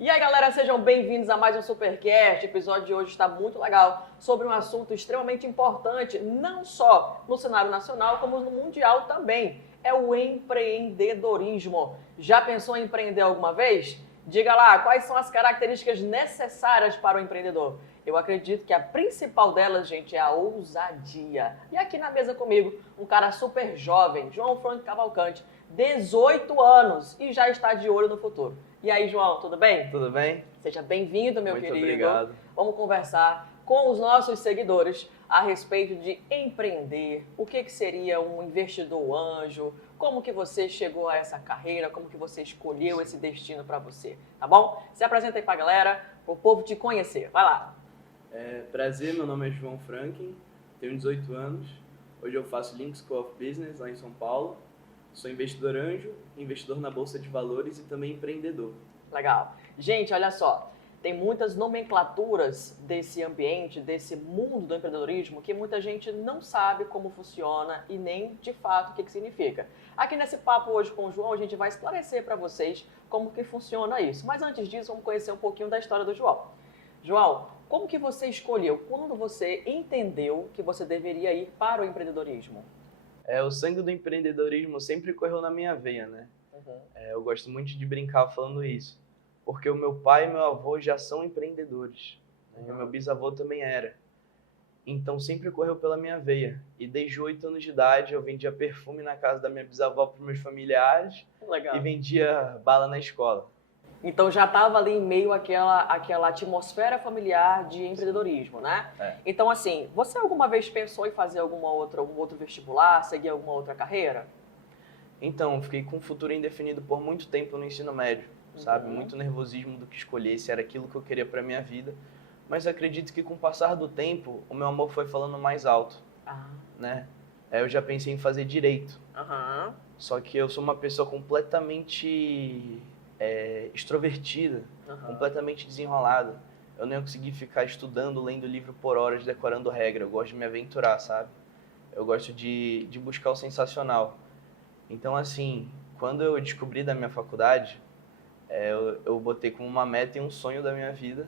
E aí, galera, sejam bem-vindos a mais um Supercast. O episódio de hoje está muito legal, sobre um assunto extremamente importante, não só no cenário nacional, como no mundial também. É o empreendedorismo. Já pensou em empreender alguma vez? Diga lá, quais são as características necessárias para o empreendedor? Eu acredito que a principal delas, gente, é a ousadia. E aqui na mesa comigo, um cara super jovem, João Franco Cavalcante, 18 anos e já está de olho no futuro. E aí, João, tudo bem? Tudo bem? Seja bem-vindo, meu Muito querido. obrigado. Vamos conversar com os nossos seguidores a respeito de empreender, o que seria um investidor anjo, como que você chegou a essa carreira, como que você escolheu esse destino para você, tá bom? Se apresenta aí pra galera, pro povo te conhecer. Vai lá. Prazer, meu nome é João Franklin, tenho 18 anos. Hoje eu faço Link School of Business lá em São Paulo. Sou investidor anjo, investidor na Bolsa de Valores e também empreendedor. Legal. Gente, olha só, tem muitas nomenclaturas desse ambiente, desse mundo do empreendedorismo, que muita gente não sabe como funciona e nem de fato o que significa. Aqui nesse papo hoje com o João, a gente vai esclarecer para vocês como que funciona isso. Mas antes disso, vamos conhecer um pouquinho da história do João. João, como que você escolheu, quando você entendeu que você deveria ir para o empreendedorismo? O sangue do empreendedorismo sempre correu na minha veia, né? Eu gosto muito de brincar falando isso, porque o meu pai e meu avô já são empreendedores, né? E o meu bisavô também era. Então sempre correu pela minha veia. E desde 8 anos de idade eu vendia perfume na casa da minha bisavó para os meus familiares. Legal. E vendia bala na escola. Então já estava ali em meio àquela atmosfera familiar de empreendedorismo, né? Então, assim, você alguma vez pensou em fazer algum outro vestibular, seguir alguma outra carreira? Então, fiquei com um futuro indefinido por muito tempo no ensino médio, sabe? Muito nervosismo do que escolher, se era aquilo que eu queria para minha vida. Mas acredito que com o passar do tempo, o meu amor foi falando mais alto, né? Eu já pensei em fazer direito. Só que eu sou uma pessoa completamente extrovertida, completamente desenrolada. Eu não ia conseguir ficar estudando, lendo livro por horas, decorando regra. Eu gosto de me aventurar, sabe? Eu gosto de buscar o sensacional. Então, assim, quando eu descobri da minha faculdade, eu botei como uma meta e um sonho da minha vida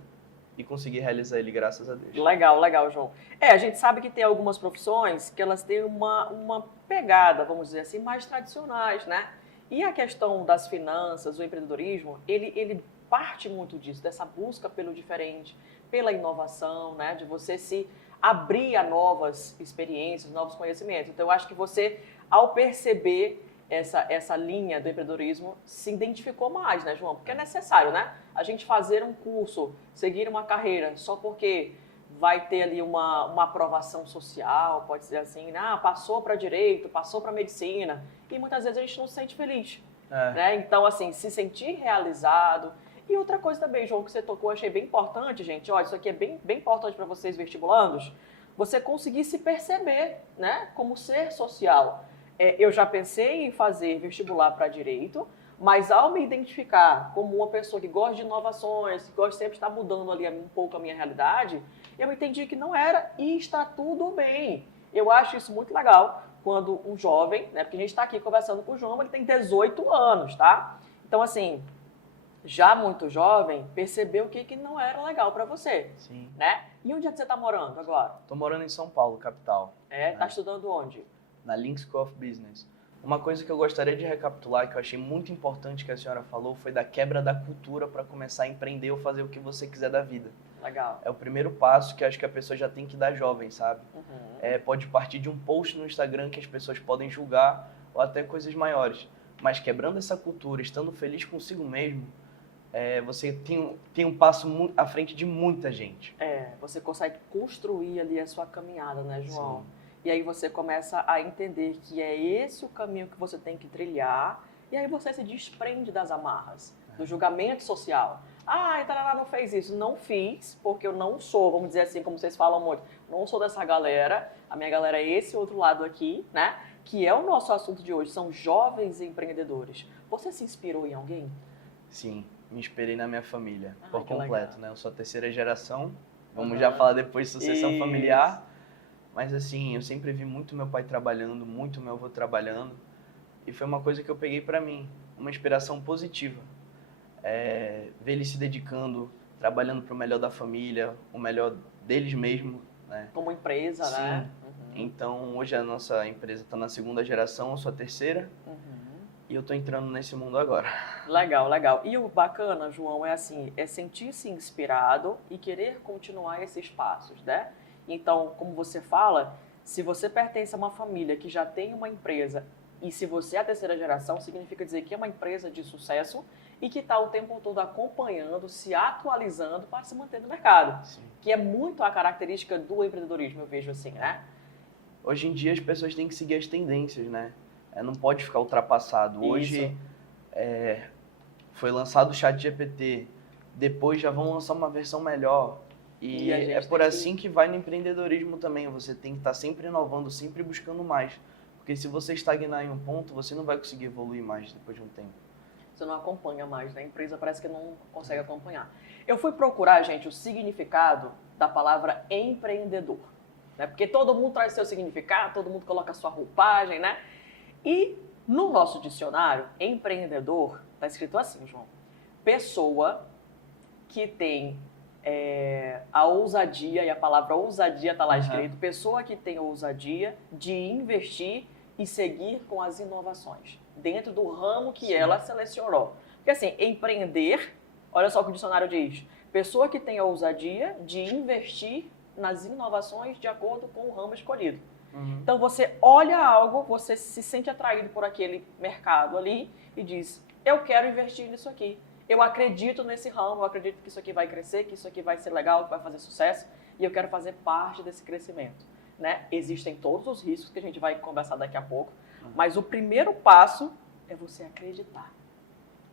e consegui realizar ele, graças a Deus. Legal, legal, João. A gente sabe que tem algumas profissões que elas têm uma pegada, vamos dizer assim, mais tradicionais, né? E a questão das finanças, o empreendedorismo, ele parte muito disso, dessa busca pelo diferente, pela inovação, né? De você se abrir a novas experiências, novos conhecimentos. Então, eu acho que você, ao perceber essa linha do empreendedorismo, se identificou mais, né, João? Porque é necessário, né? A gente fazer um curso, seguir uma carreira, só porque vai ter ali uma aprovação social, pode ser assim, né? Passou para direito, passou para medicina, e muitas vezes a gente não se sente feliz, né? Então, assim, se sentir realizado. E outra coisa também, João, que você tocou, eu achei bem importante, gente, olha, isso aqui é bem importante para vocês vestibulandos, você conseguir se perceber, né, como ser social. Eu já pensei em fazer vestibular para direito, mas ao me identificar como uma pessoa que gosta de inovações, que gosta sempre de estar mudando ali um pouco a minha realidade, eu entendi que não era e está tudo bem. Eu acho isso muito legal quando um jovem, né, porque a gente está aqui conversando com o João, ele tem 18 anos, tá? Então, assim, já muito jovem, percebeu que não era legal para você. Sim. Né? E onde é que você está morando agora? Tô morando em São Paulo, capital. Tá estudando onde? Na Link School of Business. Uma coisa que eu gostaria de recapitular, que eu achei muito importante que a senhora falou, foi da quebra da cultura para começar a empreender ou fazer o que você quiser da vida. Legal. É o primeiro passo que acho que a pessoa já tem que dar jovem, sabe? Pode partir de um post no Instagram que as pessoas podem julgar ou até coisas maiores. Mas quebrando essa cultura, estando feliz consigo mesmo, você tem um passo à frente de muita gente. Você consegue construir ali a sua caminhada, né, João? Sim. E aí você começa a entender que é esse o caminho que você tem que trilhar, e aí você se desprende das amarras, do julgamento social. Itarará não fez isso. Não fiz, porque eu não sou, vamos dizer assim, como vocês falam muito, não sou dessa galera. A minha galera é esse outro lado aqui, né? Que é o nosso assunto de hoje, são jovens empreendedores. Você se inspirou em alguém? Sim, me inspirei na minha família, por que completo, legal. né? Eu sou a terceira geração, vamos já falar depois de sucessão familiar. Mas assim, eu sempre vi muito meu pai trabalhando, muito meu avô trabalhando. E foi uma coisa que eu peguei pra mim, uma inspiração positiva. ver eles se dedicando, trabalhando para o melhor da família, o melhor deles mesmos, né? Como empresa, Sim. né? Então, hoje a nossa empresa está na 2ª geração, eu sou a 3ª, e eu estou entrando nesse mundo agora. Legal, legal. E o bacana, João, é assim, é sentir-se inspirado e querer continuar esses passos, né? Então, como você fala, se você pertence a uma família que já tem uma empresa e se você é a 3ª geração, significa dizer que é uma empresa de sucesso e que está o tempo todo acompanhando, se atualizando para se manter no mercado. Sim. Que é muito a característica do empreendedorismo, eu vejo assim, né? Hoje em dia as pessoas têm que seguir as tendências, né? Não pode ficar ultrapassado. Hoje foi lançado o ChatGPT, depois já vão lançar uma versão melhor. E é por assim que vai no empreendedorismo também. Você tem que estar sempre inovando, sempre buscando mais. Porque se você estagnar em um ponto, você não vai conseguir evoluir mais depois de um tempo. Você não acompanha mais, né? A empresa parece que não consegue acompanhar. Eu fui procurar, gente, o significado da palavra empreendedor, né? Porque todo mundo traz seu significado, todo mundo coloca a sua roupagem, né? E no nosso dicionário, empreendedor, está escrito assim, João: pessoa que tem a ousadia, e a palavra ousadia está lá escrito, pessoa que tem ousadia de investir e seguir com as inovações, dentro do ramo que ela selecionou. Porque assim, empreender, olha só o que o dicionário diz, pessoa que tem a ousadia de investir nas inovações de acordo com o ramo escolhido. Então você olha algo, você se sente atraído por aquele mercado ali e diz, eu quero investir nisso aqui. Eu acredito nesse ramo, eu acredito que isso aqui vai crescer, que isso aqui vai ser legal, que vai fazer sucesso e eu quero fazer parte desse crescimento, né? Existem todos os riscos que a gente vai conversar daqui a pouco, mas o primeiro passo é você acreditar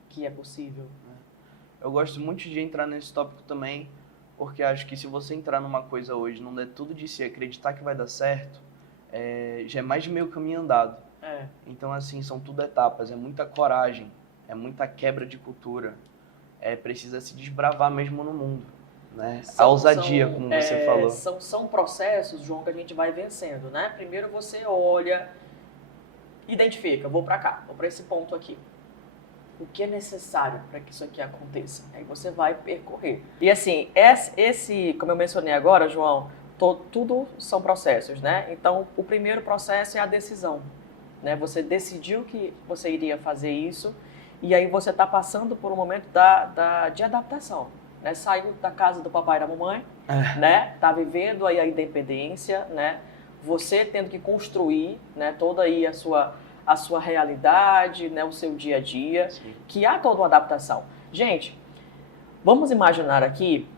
que é possível. Eu gosto muito de entrar nesse tópico também, porque acho que se você entrar numa coisa hoje, não der tudo de si, acreditar que vai dar certo, já é mais de meio caminho andado. Então, assim, são tudo etapas, é muita coragem, é muita quebra de cultura, precisa se desbravar mesmo no mundo, né? A ousadia, como você falou. São processos, João, que a gente vai vencendo, né? Primeiro você olha, identifica, vou para cá, vou para esse ponto aqui. O que é necessário para que isso aqui aconteça? Aí você vai percorrer. E assim, como eu mencionei agora, João, tudo são processos, né? Então, o primeiro processo é a decisão, né? Você decidiu que você iria fazer isso e aí você está passando por um momento de adaptação, né? Saiu da casa do papai e da mamãe, né? Tá vivendo aí a independência, né? Você tendo que construir, né? Toda aí a sua realidade, né? O seu dia a dia, que há toda uma adaptação. Gente, vamos imaginar aqui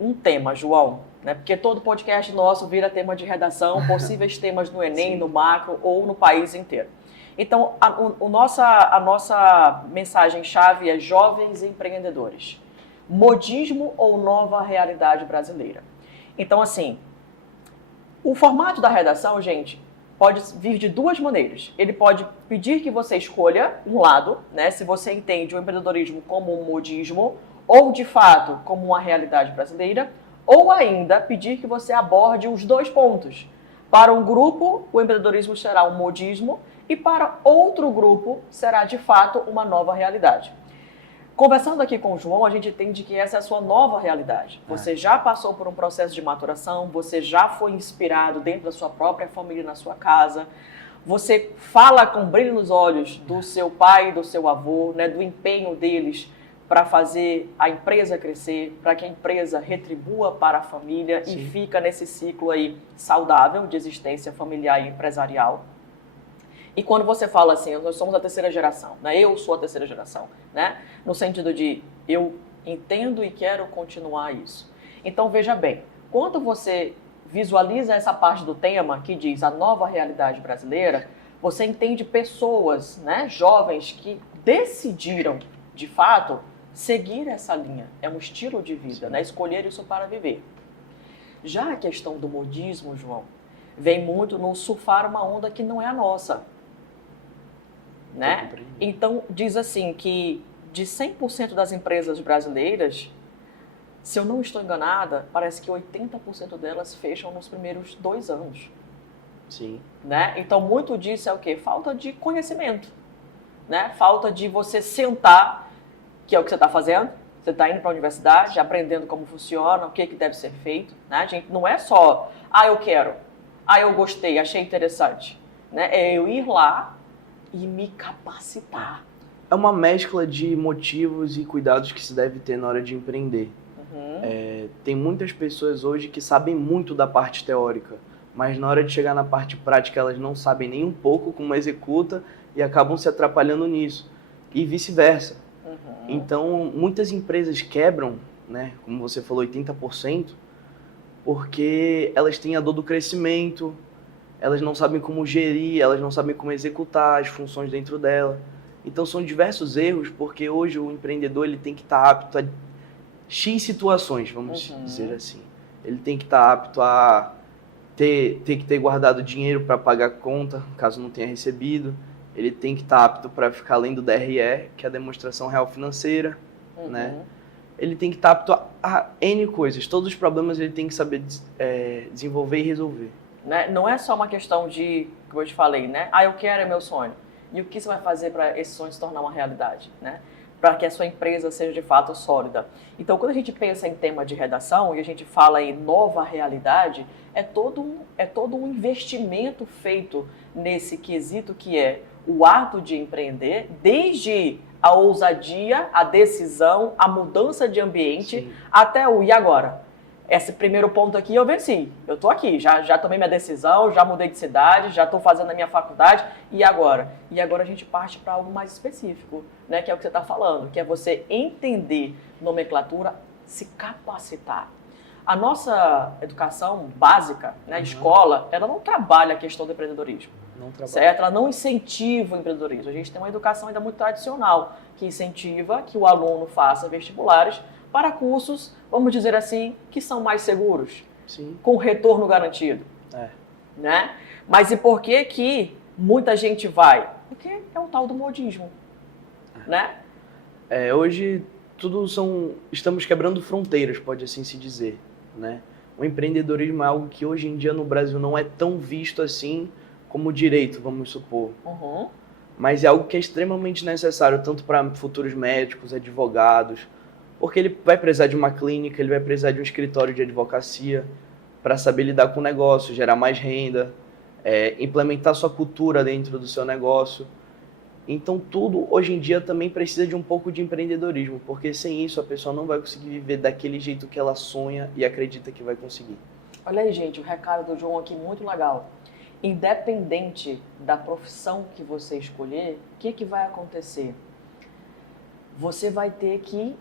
um tema, João, né? Porque todo podcast nosso vira tema de redação, possíveis temas no Enem, no Macro ou no país inteiro. Então, a nossa mensagem-chave é jovens empreendedores. Modismo ou nova realidade brasileira? Então, assim, o formato da redação, gente, pode vir de duas maneiras. Ele pode pedir que você escolha um lado, né? Se você entende o empreendedorismo como um modismo ou, de fato, como uma realidade brasileira, ou ainda pedir que você aborde os dois pontos. Para um grupo, o empreendedorismo será um modismo e para outro grupo será, de fato, uma nova realidade. Conversando aqui com o João, a gente entende que essa é a sua nova realidade. Você já passou por um processo de maturação, você já foi inspirado dentro da sua própria família, na sua casa. Você fala com brilho nos olhos do seu pai e do seu avô, né, do empenho deles para fazer a empresa crescer, para que a empresa retribua para a família e fica nesse ciclo aí saudável de existência familiar e empresarial. E quando você fala assim, nós somos a 3ª geração, né? Eu sou a 3ª geração, né? No sentido de eu entendo e quero continuar isso. Então, veja bem, quando você visualiza essa parte do tema que diz a nova realidade brasileira, você entende pessoas, né, jovens que decidiram, de fato, seguir essa linha. É um estilo de vida, né? Escolher isso para viver. Já a questão do modismo, João, vem muito no surfar uma onda que não é a nossa. Né? Então, diz assim que de 100% das empresas brasileiras, se eu não estou enganada, parece que 80% delas fecham nos primeiros 2 anos. Sim. Né? Então, muito disso é o quê? Falta de conhecimento. Né? Falta de você sentar que é o que você está fazendo. Você está indo para a universidade, aprendendo como funciona, o que deve ser feito. Né? A gente não é só, eu quero, eu gostei, achei interessante. Né? É eu ir lá e me capacitar. É uma mescla de motivos e cuidados que se deve ter na hora de empreender. Tem muitas pessoas hoje que sabem muito da parte teórica, mas na hora de chegar na parte prática elas não sabem nem um pouco como executa e acabam se atrapalhando nisso. E vice-versa. Então, muitas empresas quebram, né, como você falou, 80%, porque elas têm a dor do crescimento, elas não sabem como gerir, elas não sabem como executar as funções dentro dela. Então, são diversos erros, porque hoje o empreendedor ele tem que estar apto a X situações, vamos dizer assim. Ele tem que estar apto a ter que ter guardado dinheiro para pagar a conta, caso não tenha recebido. Ele tem que estar apto para ficar além do DRE, que é a demonstração real financeira, né? Ele tem que estar apto a N coisas. Todos os problemas ele tem que saber desenvolver e resolver. Né? Não é só uma questão de, como eu te falei, né? Eu quero, é meu sonho. E o que você vai fazer para esse sonho se tornar uma realidade, né? Para que a sua empresa seja de fato sólida. Então, quando a gente pensa em tema de redação e a gente fala em nova realidade, é todo um investimento feito nesse quesito que é o ato de empreender, desde a ousadia, a decisão, a mudança de ambiente, sim, até o e agora? Esse primeiro ponto aqui eu venci, eu tô aqui, já tomei minha decisão, já mudei de cidade, já estou fazendo a minha faculdade, e agora? E agora a gente parte para algo mais específico, né, que é o que você está falando, que é você entender nomenclatura, se capacitar. A nossa educação básica, né, escola, ela não trabalha a questão do empreendedorismo. Não trabalha. Certo? Ela não incentiva o empreendedorismo. A gente tem uma educação ainda muito tradicional, que incentiva que o aluno faça vestibulares para cursos, vamos dizer assim, que são mais seguros, sim, com retorno garantido. Né? Mas e por que muita gente vai? Porque é o tal do modismo. Né? Hoje, estamos quebrando fronteiras, pode assim se dizer. Né? O empreendedorismo é algo que hoje em dia no Brasil não é tão visto assim como direito, vamos supor. Mas é algo que é extremamente necessário, tanto para futuros médicos, advogados, porque ele vai precisar de uma clínica, ele vai precisar de um escritório de advocacia para saber lidar com o negócio, gerar mais renda, implementar sua cultura dentro do seu negócio. Então tudo hoje em dia também precisa de um pouco de empreendedorismo, porque sem isso a pessoa não vai conseguir viver daquele jeito que ela sonha e acredita que vai conseguir. Olha aí, gente, o recado do João aqui muito legal. Independente da profissão que você escolher, o que vai acontecer? Você vai ter que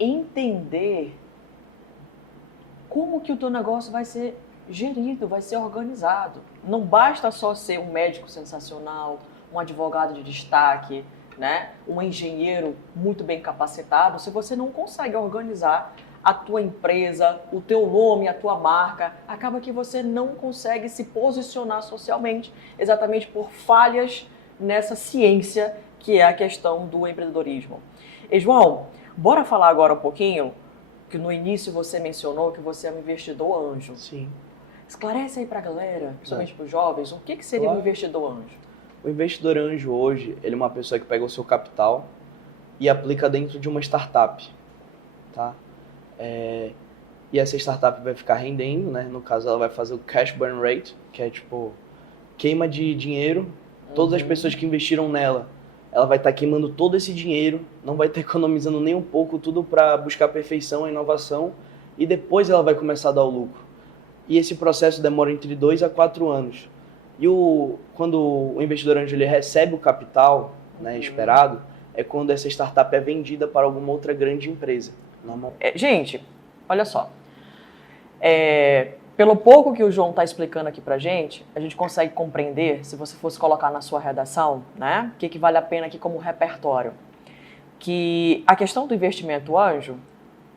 entender como que o teu negócio vai ser gerido, vai ser organizado. Não basta só ser um médico sensacional, um advogado de destaque, né? Um engenheiro muito bem capacitado, se você não consegue organizar a tua empresa, o teu nome, a tua marca, acaba que você não consegue se posicionar socialmente, exatamente por falhas nessa ciência que é a questão do empreendedorismo. E, João, bora falar agora um pouquinho, que no início você mencionou que você é um investidor anjo. Sim. Esclarece aí pra galera, principalmente para os jovens, o que seria um investidor anjo? O investidor anjo hoje, ele é uma pessoa que pega o seu capital e aplica dentro de uma startup, tá? E essa startup vai ficar rendendo, né? No caso, ela vai fazer o cash burn rate, que é tipo queima de dinheiro. Todas as pessoas que investiram nela, ela vai estar queimando todo esse dinheiro, não vai estar economizando nem um pouco, tudo para buscar a perfeição, a inovação, e depois ela vai começar a dar o lucro. E esse processo demora entre 2 a 4 anos. E quando o investidor anjo ele recebe o capital, né, esperado, é quando essa startup é vendida para alguma outra grande empresa. Gente, olha só. Pelo pouco que o João está explicando aqui pra gente, a gente consegue compreender, se você fosse colocar na sua redação, né, o que vale a pena aqui como repertório, que a questão do investimento anjo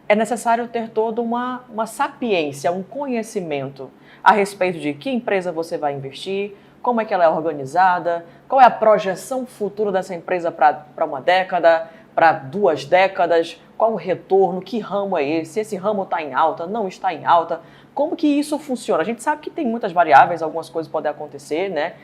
é necessário ter toda uma sapiência, um conhecimento a respeito de que empresa você vai investir, como é que ela é organizada, qual é a projeção futura dessa empresa para uma década, para 2 décadas, qual o retorno, que ramo é esse ramo está em alta, não está em alta, como que isso funciona? A gente sabe que tem muitas variáveis, algumas coisas podem acontecer, né?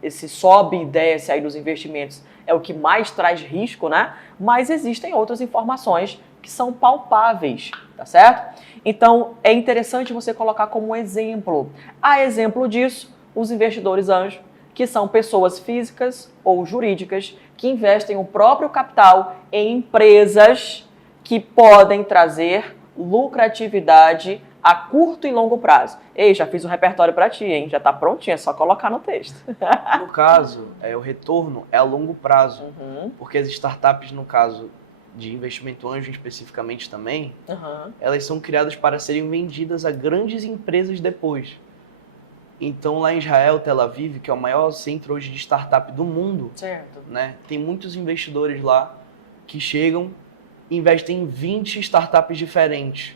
Esse sobe e desce aí dos investimentos é o que mais traz risco, né? Mas existem outras informações que são palpáveis, tá certo? Então, é interessante você colocar como exemplo. A exemplo disso, os investidores anjo, que são pessoas físicas ou jurídicas que investem o próprio capital em empresas que podem trazer lucratividade a curto e longo prazo. Ei, já fiz um repertório para ti, hein? Já está prontinho, é só colocar no texto. No caso, o retorno é a longo prazo, Uhum. porque as startups, no caso de investimento anjo especificamente também, elas são criadas para serem vendidas a grandes empresas depois. Então, lá em Israel, Tel Aviv, que é o maior centro hoje de startup do mundo, Certo. né, tem muitos investidores lá que chegam e investem em 20 startups diferentes.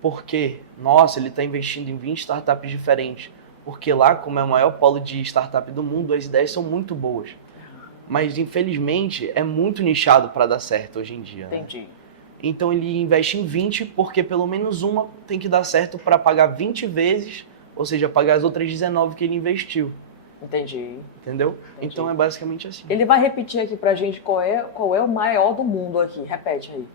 Por quê? Nossa, ele está investindo em 20 startups diferentes. Porque lá, como é o maior polo de startup do mundo, as ideias são muito boas. Mas, infelizmente, é muito nichado para dar certo hoje em dia. Entendi. Né? Então, ele investe em 20 porque pelo menos uma tem que dar certo para pagar 20 vezes, ou seja, pagar as outras 19 que ele investiu. Entendi. Entendeu? Entendi. Então, é basicamente assim. Ele vai repetir aqui pra gente qual é o maior do mundo aqui. Repete aí.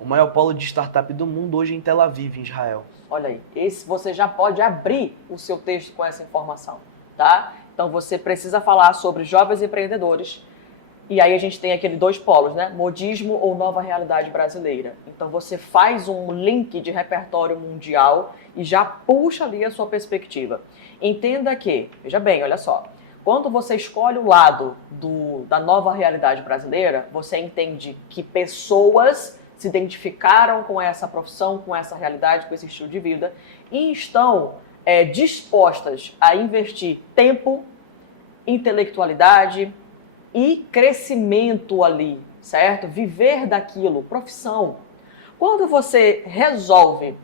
O maior polo de startup do mundo hoje é em Tel Aviv, em Israel. Olha aí, esse você já pode abrir o seu texto com essa informação, tá? Então você precisa falar sobre jovens empreendedores e aí a gente tem aqueles dois polos, né? Modismo ou nova realidade brasileira. Então você faz um link de repertório mundial e já puxa ali a sua perspectiva. Entenda que, veja bem, olha só, quando você escolhe o lado da nova realidade brasileira, você entende que pessoas se identificaram com essa profissão, com essa realidade, com esse estilo de vida e estão dispostas a investir tempo, intelectualidade e crescimento ali, certo? Viver daquilo, profissão. Quando você resolve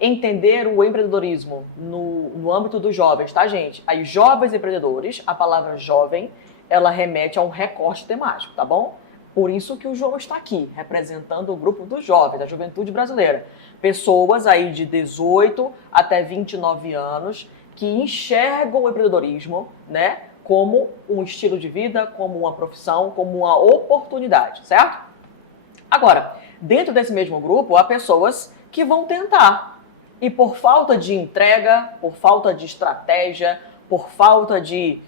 entender o empreendedorismo no âmbito dos jovens, tá, gente? Aí, jovens empreendedores, a palavra jovem, ela remete a um recorte temático, tá bom? Por isso que o João está aqui, representando o grupo dos jovens, da juventude brasileira. Pessoas aí de 18 até 29 anos que enxergam o empreendedorismo, né, como um estilo de vida, como uma profissão, como uma oportunidade, certo? Agora, dentro desse mesmo grupo, há pessoas que vão tentar. E por falta de entrega, por falta de estratégia, por falta de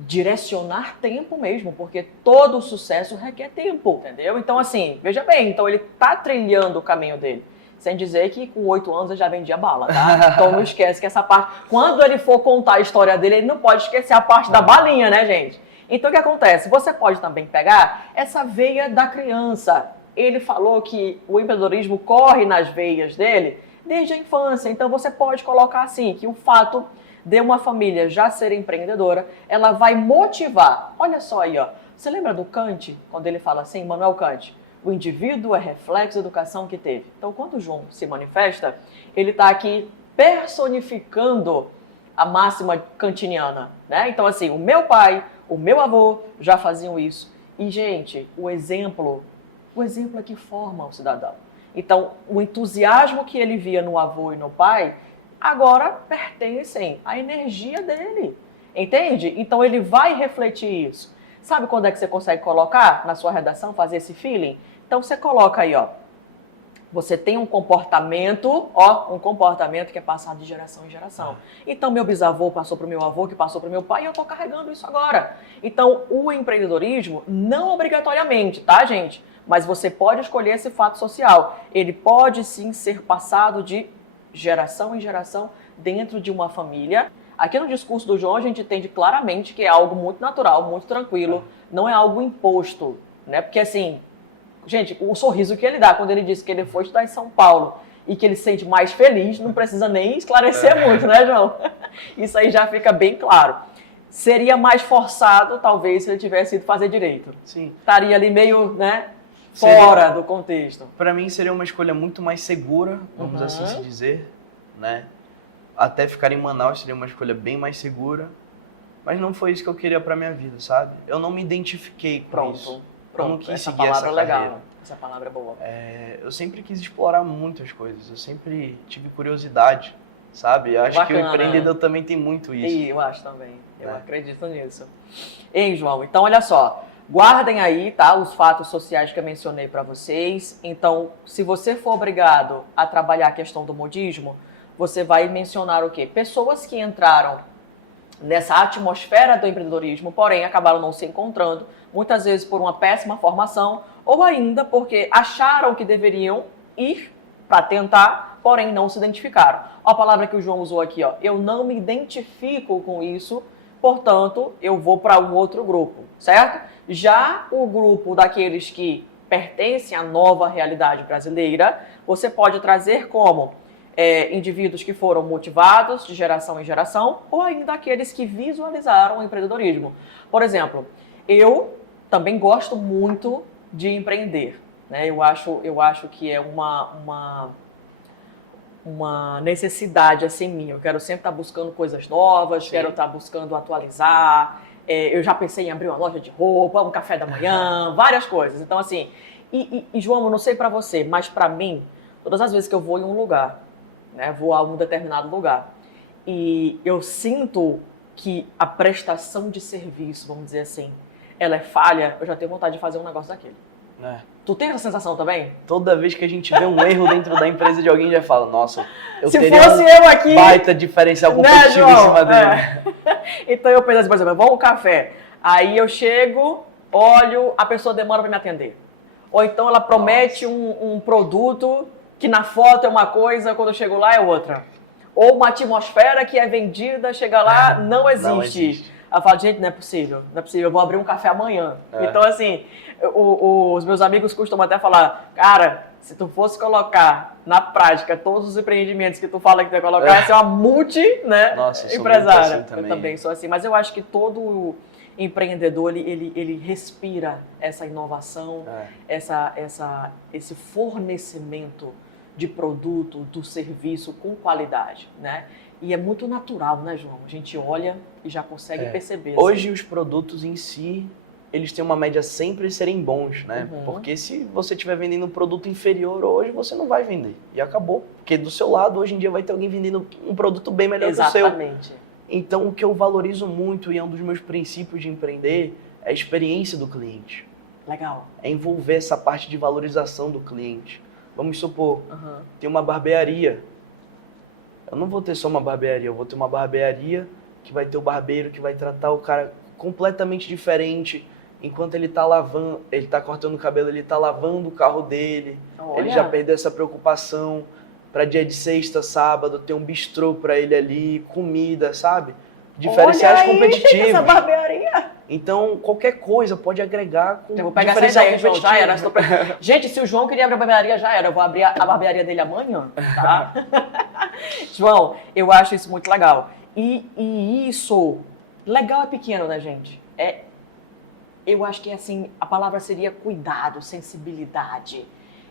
direcionar tempo mesmo, porque todo sucesso requer tempo, entendeu? Então, assim, veja bem, então ele tá trilhando o caminho dele. Sem dizer que com 8 anos ele já vendia bala, tá? Então não esquece que essa parte... Quando ele for contar a história dele, ele não pode esquecer a parte da balinha, né, gente? Então o que acontece? Você pode também pegar essa veia da criança. Ele falou que o empreendedorismo corre nas veias dele desde a infância. Então você pode colocar assim, que o fato de uma família já ser empreendedora, ela vai motivar. Olha só aí, ó. Você lembra do Kant, quando ele fala assim, Immanuel Kant? O indivíduo é reflexo da educação que teve. Então, quando o João se manifesta, ele está aqui personificando a máxima kantiniana, né? Então, assim, o meu pai, o meu avô já faziam isso. E, gente, o exemplo é que forma o cidadão. Então, o entusiasmo que ele via no avô e no pai, agora pertencem à energia dele, entende? Então ele vai refletir isso. Sabe quando é que você consegue colocar na sua redação, fazer esse feeling? Então você coloca aí, ó, você tem um comportamento, que é passado de geração em geração. Então meu bisavô passou para o meu avô, que passou para o meu pai, e eu estou carregando isso agora. Então o empreendedorismo, não obrigatoriamente, tá, gente? Mas você pode escolher esse fato social. Ele pode sim ser passado de geração em geração dentro de uma família. Aqui no discurso do João a gente entende claramente que é algo muito natural, muito tranquilo, não é algo imposto, né? Porque assim, gente, o sorriso que ele dá quando ele disse que ele foi estudar em São Paulo e que ele se sente mais feliz, não precisa nem esclarecer muito, né, João? Isso aí já fica bem claro. Seria mais forçado, talvez, se ele tivesse ido fazer direito. Sim. Estaria ali meio, né, fora do contexto. Para mim seria uma escolha muito mais segura, vamos assim se dizer, né? Até ficar em Manaus seria uma escolha bem mais segura, mas não foi isso que eu queria para minha vida, sabe? Eu não me identifiquei com isso. Eu não quis seguir essa carreira. Legal. Essa palavra é boa. Eu sempre quis explorar muitas coisas, eu sempre tive curiosidade, sabe? Eu acho que o empreendedor também tem muito isso. E eu acho também, eu acredito nisso. Ei, João, então olha só, Guardem aí, tá, os fatos sociais que eu mencionei para vocês. Então, se você for obrigado a trabalhar a questão do modismo, você vai mencionar o quê? Pessoas que entraram nessa atmosfera do empreendedorismo, porém acabaram não se encontrando, muitas vezes por uma péssima formação ou ainda porque acharam que deveriam ir para tentar, porém não se identificaram. Ó, a palavra que o João usou aqui, ó, eu não me identifico com isso, portanto, eu vou para um outro grupo, certo? Já o grupo daqueles que pertencem à nova realidade brasileira, você pode trazer como indivíduos que foram motivados de geração em geração ou ainda aqueles que visualizaram o empreendedorismo. Por exemplo, eu também gosto muito de empreender, né? Eu acho que é uma necessidade assim minha. Eu quero sempre estar buscando coisas novas, Sim. Quero estar buscando atualizar. Eu já pensei em abrir uma loja de roupa, um café da manhã, várias coisas. Então, assim, e João, eu não sei pra você, mas pra mim, todas as vezes que eu vou em um lugar, né, vou a um determinado lugar, e eu sinto que a prestação de serviço, vamos dizer assim, ela é falha, eu já tenho vontade de fazer um negócio daquele. Tu tem essa sensação também? Toda vez que a gente vê um erro dentro da empresa de alguém, já fala, nossa, eu Se teria fosse eu aqui, baita diferencial competitivo, né, em cima dele. Então eu penso assim, por exemplo, vamos um café. Aí eu chego, olho, a pessoa demora para me atender. Ou então ela promete um produto que na foto é uma coisa, quando eu chego lá é outra. Ou uma atmosfera que é vendida, chega lá, não existe. Não existe. Ela fala, gente, não é possível, eu vou abrir um café amanhã. Então, assim, os meus amigos costumam até falar, cara, se tu fosse colocar na prática todos os empreendimentos que tu fala que tu ia colocar, você é uma multi, né, Nossa, empresária. Assim também. Eu também sou assim, mas eu acho que todo empreendedor, ele respira essa inovação, esse fornecimento de produto, do serviço com qualidade, né? E é muito natural, né, João? A gente olha e já consegue perceber. Hoje, os produtos em si, eles têm uma média sempre de serem bons, né? Uhum. Porque se você estiver vendendo um produto inferior hoje, você não vai vender. E acabou. Porque do seu lado, hoje em dia, vai ter alguém vendendo um produto bem melhor que o seu. Exatamente. Então, o que eu valorizo muito e é um dos meus princípios de empreender é a experiência do cliente. Legal. É envolver essa parte de valorização do cliente. Vamos supor, tem uma barbearia. Eu não vou ter só uma barbearia, eu vou ter uma barbearia que vai ter o barbeiro que vai tratar o cara completamente diferente. Enquanto ele tá lavando, ele tá cortando o cabelo, ele tá lavando o carro dele. Olha. Ele já perdeu essa preocupação. Para dia de sexta, sábado, ter um bistrô para ele ali, comida, sabe? Diferenciais competitivos. Essa barbearia. Então, qualquer coisa pode agregar com eu vou pegar essa ideia, João, já era. Gente, se o João queria abrir a barbearia, já era. Eu vou abrir a barbearia dele amanhã, tá? João, eu acho isso muito legal. E isso, legal é pequeno, né, gente? Eu acho que, assim, a palavra seria cuidado, sensibilidade,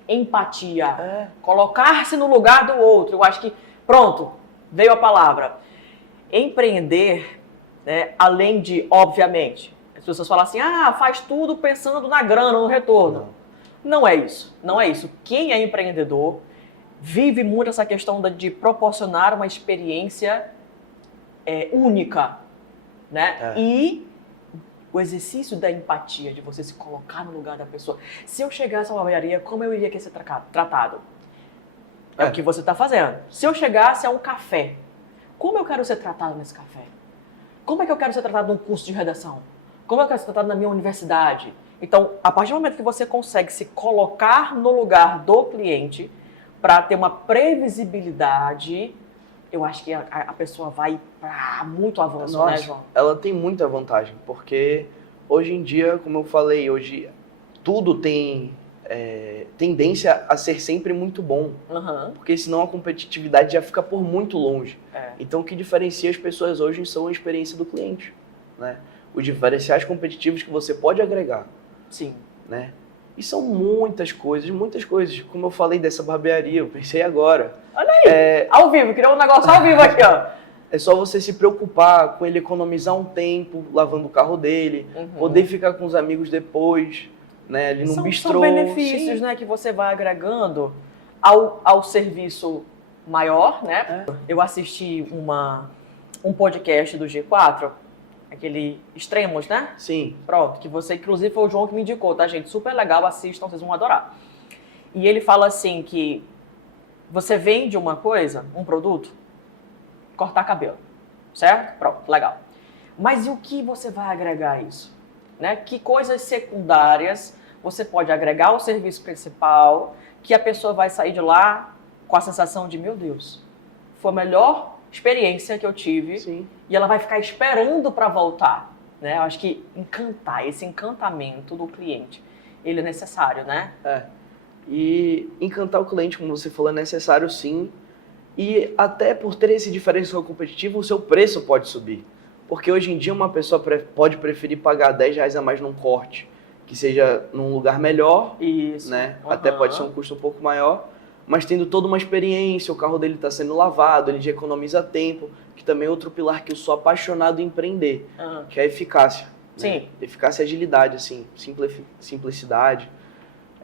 empatia, colocar-se no lugar do outro. Eu acho que, pronto, veio a palavra. Empreender, né, além de, obviamente, as pessoas falam assim, faz tudo pensando na grana, no retorno. Não é isso, não é isso. Quem é empreendedor vive muito essa questão de proporcionar uma experiência única, né? E o exercício da empatia, de você se colocar no lugar da pessoa. Se eu chegasse a uma barbearia, como eu iria querer ser tratado? É o que você está fazendo. Se eu chegasse a um café, como eu quero ser tratado nesse café? Como é que eu quero ser tratado num curso de redação? Como eu quero ser tratado na minha universidade? Então, a partir do momento que você consegue se colocar no lugar do cliente para ter uma previsibilidade, eu acho que a pessoa vai para muito avanço, né, João? Ela tem muita vantagem, porque hoje em dia, como eu falei, hoje tudo tem tendência a ser sempre muito bom, porque senão a competitividade já fica por muito longe. Então, o que diferencia as pessoas hoje são a experiência do cliente, né? Os diferenciais competitivos que você pode agregar. Sim. Né? E são muitas coisas. Como eu falei dessa barbearia, eu pensei agora. Olha aí, ao vivo, criou um negócio ao vivo aqui, ó. É só você se preocupar com ele economizar um tempo lavando o carro dele, poder ficar com os amigos depois, né, ali no bistrô. São benefícios, né, que você vai agregando ao serviço maior, né? Eu assisti um podcast do G4 aquele extremos, né? Sim. Pronto, que você, inclusive, foi o João que me indicou, tá, gente? Super legal, assistam, vocês vão adorar. E ele fala assim que você vende uma coisa, um produto, cortar cabelo, certo? Pronto, legal. Mas e o que você vai agregar a isso? Né? Que coisas secundárias você pode agregar ao serviço principal que a pessoa vai sair de lá com a sensação de, meu Deus, foi a melhor experiência que eu tive. Sim. E ela vai ficar esperando para voltar, né? Eu acho que esse encantamento do cliente, ele é necessário, né? E encantar o cliente, como você falou, é necessário sim. E até por ter esse diferencial competitivo, o seu preço pode subir. Porque hoje em dia uma pessoa pode preferir pagar R$10 a mais num corte, que seja num lugar melhor, Isso. né? Até pode ser um custo um pouco maior, mas tendo toda uma experiência, o carro dele está sendo lavado, ele já economiza tempo, que também é outro pilar que eu sou apaixonado em empreender, que é a eficácia. Sim. Né? Eficácia e agilidade, assim, simplicidade.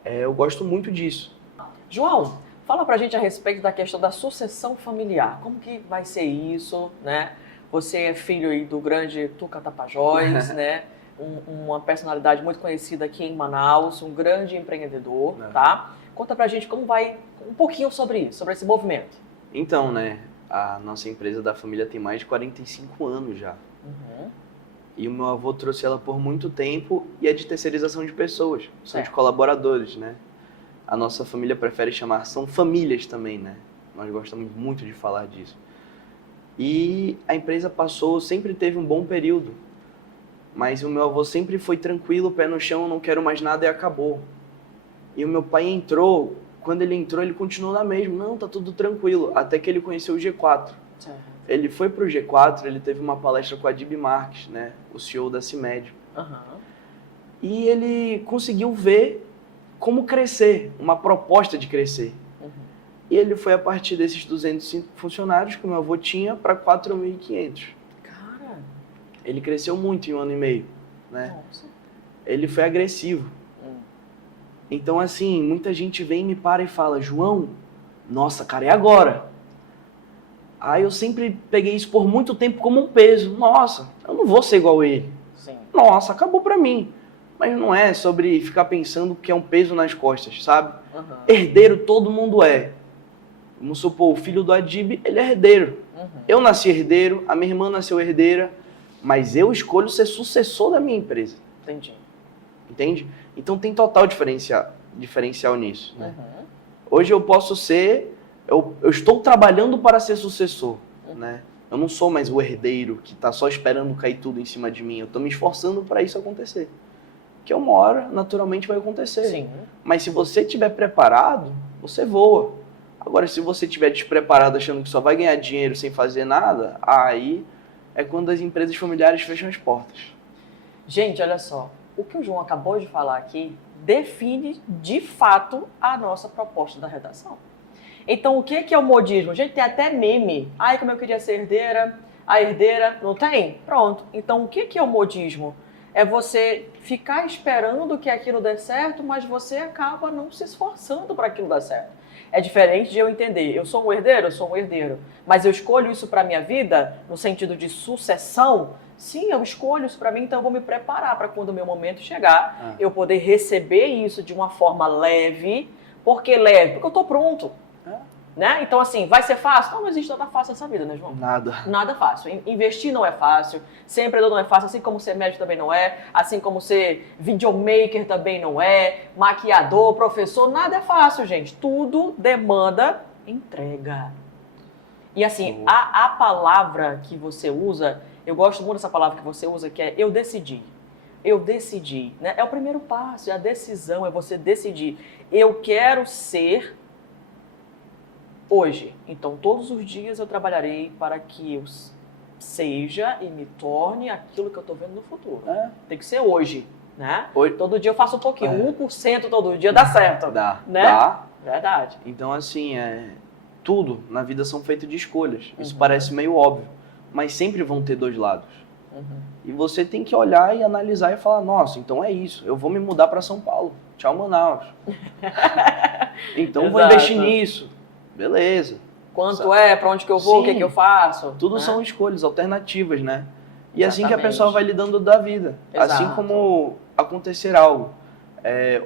Eu gosto muito disso. João, fala pra gente a respeito da questão da sucessão familiar. Como que vai ser isso, né? Você é filho aí do grande Tuca Tapajós, né? Uma personalidade muito conhecida aqui em Manaus, um grande empreendedor, tá? Conta pra gente como vai, um pouquinho sobre isso, sobre esse movimento. Então, né, a nossa empresa da família tem mais de 45 anos já. E o meu avô trouxe ela por muito tempo e é de terceirização de pessoas, são de colaboradores, né? A nossa família prefere chamar, são famílias também, né? Nós gostamos muito de falar disso. E a empresa sempre teve um bom período, mas o meu avô sempre foi tranquilo, pé no chão, não quero mais nada e acabou. E o meu pai entrou, quando ele entrou ele continuou na mesma, não, tá tudo tranquilo, até que ele conheceu o G4. Ele foi pro G4, ele teve uma palestra com a Adib Marques, né, o CEO da CIMED. E ele conseguiu ver como crescer, uma proposta de crescer. E ele foi a partir desses 205 funcionários que o meu avô tinha para 4.500. Cara! Ele cresceu muito em 1 ano e meio, né? Nossa. Ele foi agressivo. Então, assim, muita gente vem e me para e fala, João, nossa, cara, é agora. Aí eu sempre peguei isso por muito tempo como um peso. Nossa, eu não vou ser igual a ele. Sim. Nossa, acabou pra mim. Mas não é sobre ficar pensando que é um peso nas costas, sabe? Herdeiro todo mundo é. Vamos supor, o filho do Adib, ele é herdeiro. Eu nasci herdeiro, a minha irmã nasceu herdeira, mas eu escolho ser sucessor da minha empresa. Entendi. Entende? Então tem total diferencial nisso. Né? Hoje eu posso ser, eu estou trabalhando para ser sucessor. Né? Eu não sou mais o herdeiro que está só esperando cair tudo em cima de mim. Eu estou me esforçando para isso acontecer. Que uma hora, naturalmente, vai acontecer. Sim. Mas se você estiver preparado, você voa. Agora, se você estiver despreparado, achando que só vai ganhar dinheiro sem fazer nada, aí é quando as empresas familiares fecham as portas. Gente, olha só. O que o João acabou de falar aqui define, de fato, a nossa proposta da redação. Então, o que é o modismo? Gente, tem até meme. Ai, como eu queria ser herdeira. A herdeira, não tem? Pronto. Então, o que é o modismo? É você ficar esperando que aquilo dê certo, mas você acaba não se esforçando para aquilo dar certo. É diferente de eu entender, eu sou um herdeiro, mas eu escolho isso para a minha vida, no sentido de sucessão. Sim, eu escolho isso para mim, então eu vou me preparar para quando o meu momento chegar, eu poder receber isso de uma forma leve. Por que leve? Porque eu estou pronto. Né? Então, assim, vai ser fácil? Não existe nada fácil nessa vida, né, João? Nada fácil. Investir não é fácil, ser empreendedor não é fácil, assim como ser médico também não é, assim como ser videomaker também não é, maquiador, professor, nada é fácil, gente. Tudo demanda entrega. E assim, a palavra que você usa, eu gosto muito dessa palavra que você usa, que é eu decidi. Eu decidi, né? É o primeiro passo, é a decisão, é você decidir. Eu quero ser hoje. Então, todos os dias eu trabalharei para que eu seja e me torne aquilo que eu estou vendo no futuro. Tem que ser hoje, né? Todo dia eu faço um pouquinho, 1% todo dia dá certo. Dá. Verdade. Então, assim, tudo na vida são feitos de escolhas. Isso parece meio óbvio, mas sempre vão ter dois lados. E você tem que olhar e analisar e falar, nossa, então é isso, eu vou me mudar para São Paulo. Tchau, Manaus. Então, vou investir nisso. Beleza. Quanto para onde que eu vou, o que eu faço? Tudo são escolhas, alternativas, né? E assim que a Exatamente. pessoa vai lidando da vida. Exato. Assim como acontecer algo.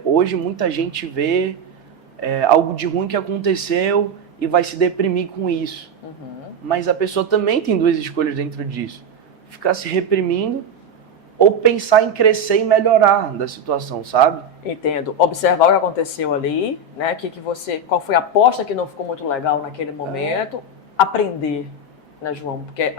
Hoje muita gente vê algo de ruim que aconteceu e vai se deprimir com isso. Mas a pessoa também tem duas escolhas dentro disso. Ficar se reprimindo ou pensar em crescer e melhorar da situação, sabe? Entendo. Observar o que aconteceu ali, né? Qual foi a aposta que não ficou muito legal naquele momento. Aprender, né, João? Porque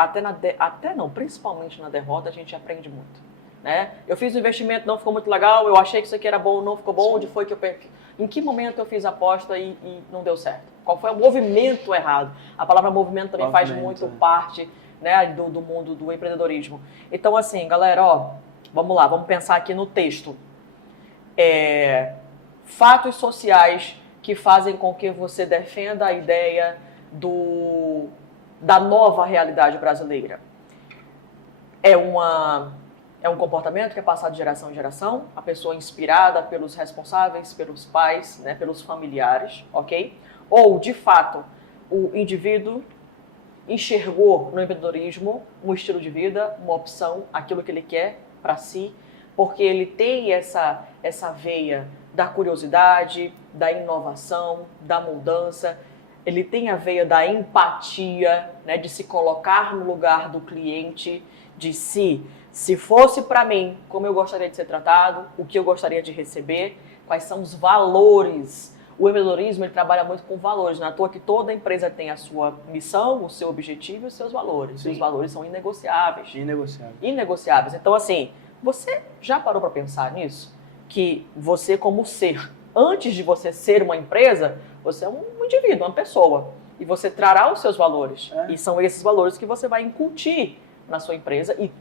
principalmente na derrota, a gente aprende muito, né? Eu fiz o investimento, não ficou muito legal, eu achei que isso aqui era bom, não ficou bom, onde foi que em que momento eu fiz a aposta e não deu certo? Qual foi o movimento errado? A palavra movimento também faz muito parte, né, do mundo do empreendedorismo. Então, assim, galera, ó, vamos lá, vamos pensar aqui no texto. Fatos sociais que fazem com que você defenda a ideia da nova realidade brasileira. É um comportamento que é passado de geração em geração, a pessoa inspirada pelos responsáveis, pelos pais, né, pelos familiares, ok? Ou, de fato, o indivíduo enxergou no empreendedorismo um estilo de vida, uma opção, aquilo que ele quer para si, porque ele tem essa veia da curiosidade, da inovação, da mudança, ele tem a veia da empatia, né, de se colocar no lugar do cliente, de se fosse para mim, como eu gostaria de ser tratado, o que eu gostaria de receber, quais são os valores. O empreendedorismo, ele trabalha muito com valores, não é à toa que toda empresa tem a sua missão, o seu objetivo e os seus valores. Sim. Os valores são inegociáveis. Inegociáveis. Então, assim, você já parou para pensar nisso? Que você, como ser, antes de você ser uma empresa, você é um indivíduo, uma pessoa. E você trará os seus valores. E são esses valores que você vai incutir na sua empresa e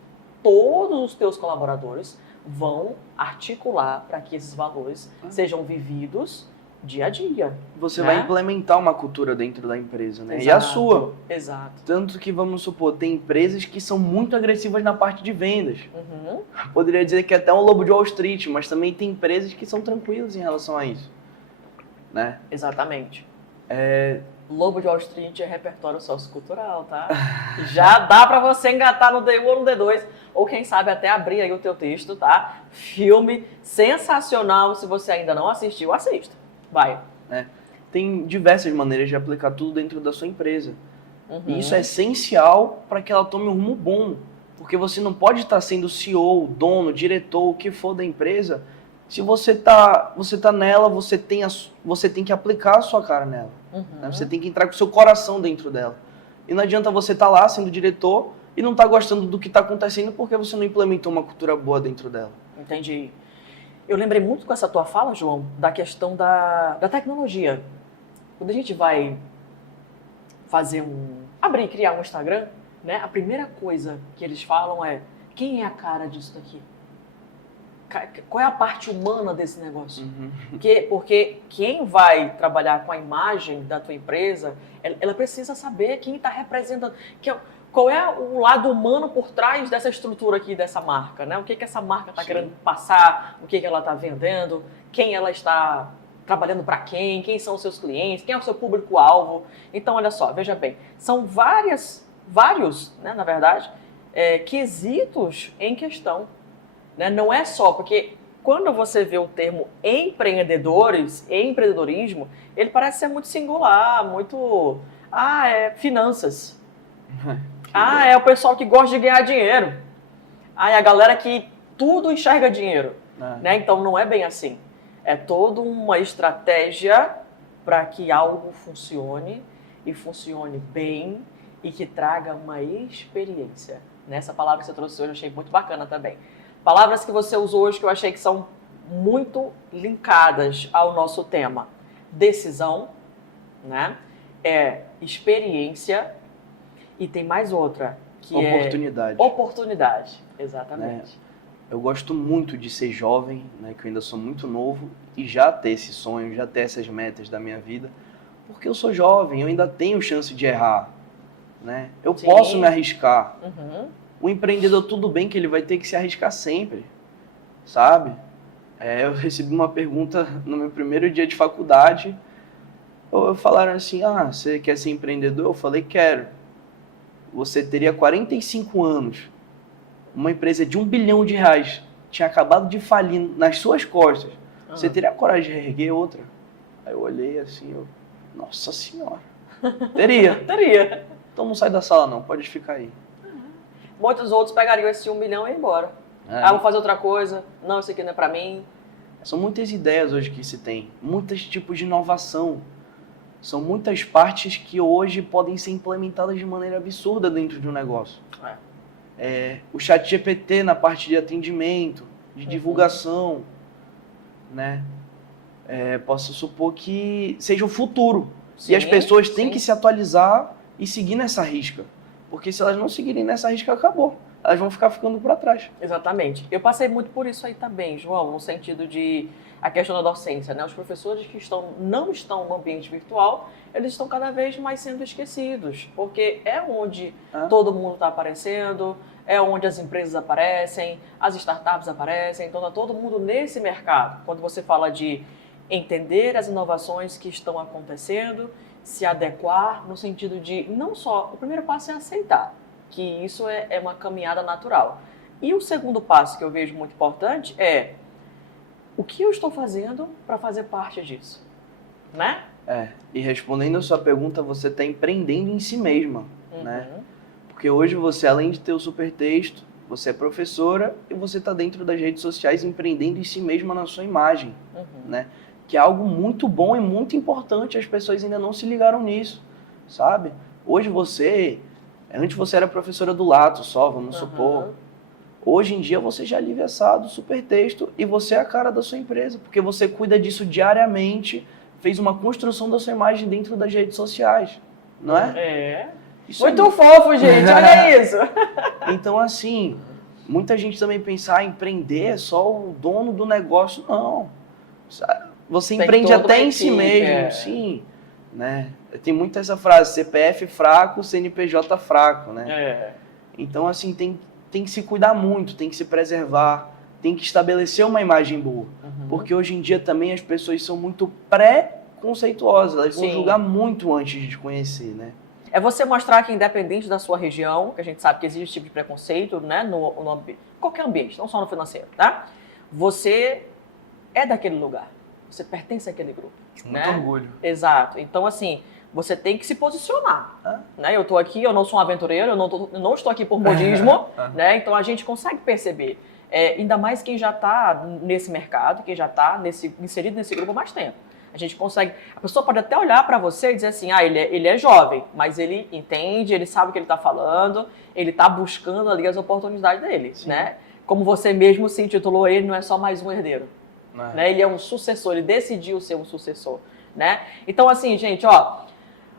todos os teus colaboradores vão articular para que esses valores sejam vividos dia a dia. Você vai implementar uma cultura dentro da empresa, né? Exato, e a sua. Exato. Tanto que, vamos supor, tem empresas que são muito agressivas na parte de vendas. Poderia dizer que é até um lobo de Wall Street, mas também tem empresas que são tranquilas em relação a isso, né? Exatamente. Lobo de Wall Street é repertório sociocultural, tá? Já dá pra você engatar no D1 ou no D2, ou quem sabe até abrir aí o teu texto, tá? Filme sensacional, se você ainda não assistiu, assista. Vai. Tem diversas maneiras de aplicar tudo dentro da sua empresa. E isso é essencial para que ela tome um rumo bom. Porque você não pode estar sendo CEO, dono, diretor, o que for da empresa, se você tá nela, você tem que aplicar a sua cara nela. Né? Você tem que entrar com o seu coração dentro dela. E não adianta você estar lá sendo diretor e não estar gostando do que está acontecendo porque você não implementou uma cultura boa dentro dela. Entendi. Eu lembrei muito com essa tua fala, João, da questão da tecnologia. Quando a gente vai criar um Instagram, né, a primeira coisa que eles falam é: quem é a cara disso daqui? Qual é a parte humana desse negócio? Porque quem vai trabalhar com a imagem da tua empresa, ela precisa saber quem está representando, qual é o lado humano por trás dessa estrutura aqui, dessa marca, né? O que essa marca está querendo passar, o que ela está vendendo, quem ela está trabalhando para quem são os seus clientes, quem é o seu público-alvo. Então, olha só, veja bem, são vários, né, na verdade, quesitos em questão. Né? Não é só, porque quando você vê o termo empreendedorismo, ele parece ser muito singular, muito... finanças. É o pessoal que gosta de ganhar dinheiro. É a galera que tudo enxerga dinheiro. Né? Então, não é bem assim. É toda uma estratégia para que algo funcione e funcione bem e que traga uma experiência. Essa palavra que você trouxe hoje eu achei muito bacana também. Palavras que você usou hoje que eu achei que são muito linkadas ao nosso tema. Decisão, né? Experiência e tem mais outra, que oportunidade. Oportunidade, exatamente. Eu gosto muito de ser jovem, né, que eu ainda sou muito novo, e já ter esse sonho, já ter essas metas da minha vida, porque eu sou jovem, eu ainda tenho chance de errar. Né? Eu posso me arriscar. O empreendedor, tudo bem que ele vai ter que se arriscar sempre, sabe? Eu recebi uma pergunta no meu primeiro dia de faculdade, falaram assim, você quer ser empreendedor? Eu falei, quero. Você teria 45 anos. uma empresa de R$1 bilhão tinha acabado de falir nas suas costas, você teria a coragem de reerguer outra? Aí eu olhei assim, nossa senhora, teria. Teria. Então não sai da sala não, pode ficar aí. Muitos outros pegariam esse 1 milhão e ir embora. Vou fazer outra coisa, não, isso aqui não é pra mim. São muitas ideias hoje que se tem, muitos tipos de inovação. São muitas partes que hoje podem ser implementadas de maneira absurda dentro de um negócio. O ChatGPT na parte de atendimento, de divulgação, né? Posso supor que seja o futuro. Sim, e as pessoas têm que se atualizar e seguir nessa risca. Porque se elas não seguirem nessa risca, acabou. Elas vão ficar ficando para trás. Exatamente. Eu passei muito por isso aí também, João, no sentido de a questão da docência, né? Os professores que não estão no ambiente virtual, eles estão cada vez mais sendo esquecidos, porque é onde todo mundo está aparecendo, é onde as empresas aparecem, as startups aparecem, então está todo mundo nesse mercado. Quando você fala de entender as inovações que estão acontecendo, se adequar no sentido de não só, o primeiro passo é aceitar, que isso é uma caminhada natural. E o segundo passo que eu vejo muito importante é o que eu estou fazendo para fazer parte disso, né? E respondendo a sua pergunta, você está empreendendo em si mesma, né? Porque hoje você, além de ter o Supertexto, você é professora e você está dentro das redes sociais empreendendo em si mesma na sua imagem, né? Que é algo muito bom e muito importante, as pessoas ainda não se ligaram nisso, sabe? Hoje antes você era professora do Lato só, vamos supor. Hoje em dia você já é liversado, Supertexto, e você é a cara da sua empresa, porque você cuida disso diariamente, fez uma construção da sua imagem dentro das redes sociais, não é? Isso muito fofo, gente, olha isso! Então, assim, muita gente também pensa, empreender é só o dono do negócio, não. Você empreende até em si mesmo, sim, né? Tem muito essa frase, CPF fraco, CNPJ fraco, né? Então, assim, tem que se cuidar muito, tem que se preservar, tem que estabelecer uma imagem boa. Porque hoje em dia também as pessoas são muito pré-conceituosas, elas vão julgar muito antes de te conhecer, né? É você mostrar que independente da sua região, que a gente sabe que existe esse tipo de preconceito, né, no qualquer ambiente, não só no financeiro, tá? Você é daquele lugar, você pertence àquele grupo. Muito orgulho. Exato. Então, assim, você tem que se posicionar. Né? Eu estou aqui, eu não sou um aventureiro, eu não estou aqui por modismo, né? Então a gente consegue perceber. Ainda mais quem já está nesse mercado, quem já está inserido nesse grupo há mais tempo. A gente consegue. A pessoa pode até olhar para você e dizer assim, ele é jovem, mas ele entende, ele sabe o que ele está falando, ele está buscando ali as oportunidades dele, né? Como você mesmo se intitulou, ele não é só mais um herdeiro. Né? Ele é um sucessor, ele decidiu ser um sucessor, né? Então, assim, gente,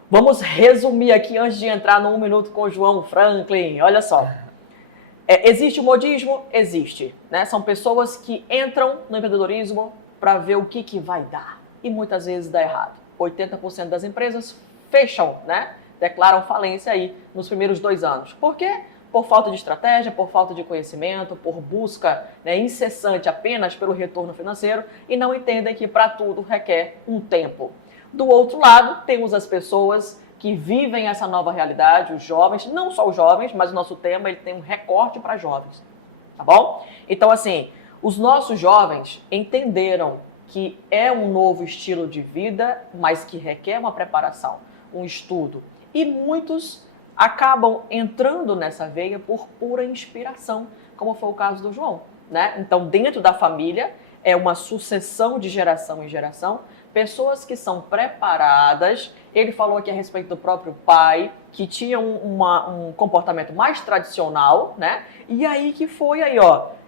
vamos resumir aqui antes de entrar no 1 Minuto com o João Franklin. Olha só. Existe o modismo? Existe. Né? São pessoas que entram no empreendedorismo para ver o que vai dar. E muitas vezes dá errado. 80% das empresas fecham, né? Declaram falência aí nos primeiros 2 anos. Por quê? Por falta de estratégia, por falta de conhecimento, por busca incessante apenas pelo retorno financeiro e não entendem que para tudo requer um tempo. Do outro lado, temos as pessoas que vivem essa nova realidade, os jovens, não só os jovens, mas o nosso tema ele tem um recorte para jovens, tá bom? Então, assim, os nossos jovens entenderam que é um novo estilo de vida, mas que requer uma preparação, um estudo. E muitos acabam entrando nessa veia por pura inspiração, como foi o caso do João, né? Então, dentro da família, é uma sucessão de geração em geração, pessoas que são preparadas. Ele falou aqui a respeito do próprio pai, que tinha um comportamento mais tradicional, né? E aí que foi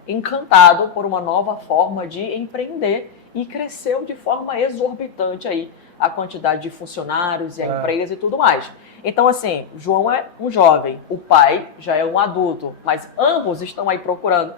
encantado por uma nova forma de empreender e cresceu de forma exorbitante aí a quantidade de funcionários e a empresa e tudo mais. Então, assim, o João é um jovem, o pai já é um adulto, mas ambos estão aí procurando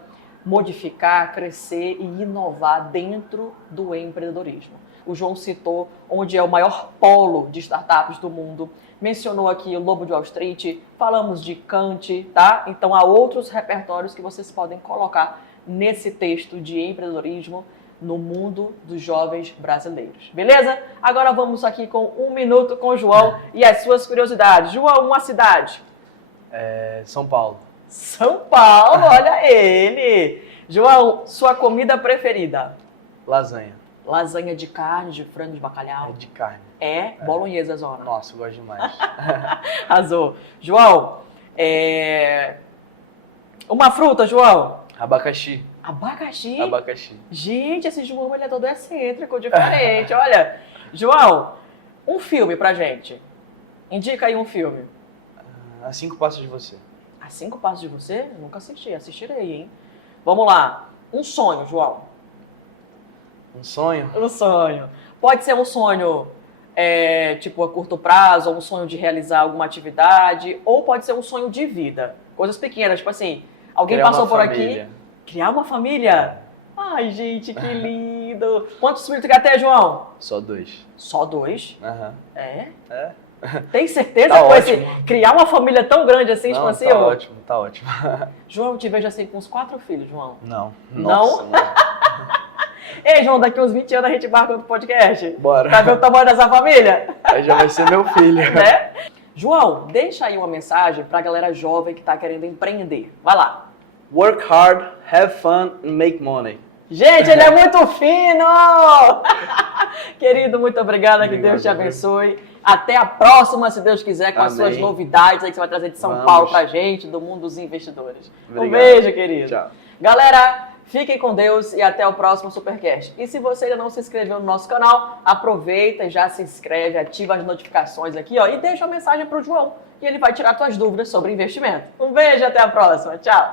modificar, crescer e inovar dentro do empreendedorismo. O João citou onde é o maior polo de startups do mundo, mencionou aqui o Lobo de Wall Street, falamos de Kant, tá? Então há outros repertórios que vocês podem colocar nesse texto de empreendedorismo no mundo dos jovens brasileiros. Beleza? Agora vamos aqui com 1 Minuto com o João e as suas curiosidades. João, uma cidade. São Paulo. São Paulo, olha ele. João, sua comida preferida? Lasanha. Lasanha de carne, de frango, de bacalhau? É de carne. Bolonhesa, zona. Nossa, eu gosto demais. Arrasou. João, uma fruta, João? Abacaxi. Abacaxi? Abacaxi. Gente, esse João ele é todo excêntrico, diferente. Olha, João, um filme pra gente. Indica aí um filme. A 5 Passos de Você. A 5 Passos de Você? Eu nunca assisti, assistirei, hein? Vamos lá. Um sonho, João. Um sonho? Um sonho. Pode ser um sonho, tipo, a curto prazo, ou um sonho de realizar alguma atividade, ou pode ser um sonho de vida. Coisas pequenas, tipo assim, alguém Criar passou uma por família. aqui. Criar uma família? Ai, gente, que lindo. Quantos filhos tu quer ter, João? Só 2. Só 2? Aham. É? É? Tem certeza Tá com esse ótimo. criar uma família tão grande assim, Não, expansivo? tá ótimo, tá ótimo. João, eu te vejo assim com uns 4 filhos, João. Não. Não? Nossa, não. Ei, João, daqui uns 20 anos a gente marca outro podcast. Bora. Pra ver o tamanho dessa família? Aí já vai ser meu filho. Né? João, deixa aí uma mensagem pra galera jovem que tá querendo empreender. Vai lá. Work hard, have fun and make money. Gente, ele é muito fino! Querido, muito obrigada, que Obrigado, Deus te abençoe. Até a próxima, se Deus quiser, com as Amém. suas novidades aí que você vai trazer de São Vamos. Paulo pra gente, do mundo dos investidores. Obrigado. Um beijo, querido. Tchau. Galera, fiquem com Deus e até o próximo Supercast. E se você ainda não se inscreveu no nosso canal, aproveita e já se inscreve, ativa as notificações aqui, ó, e deixa uma mensagem pro João, e ele vai tirar suas dúvidas sobre investimento. Um beijo, até a próxima. Tchau.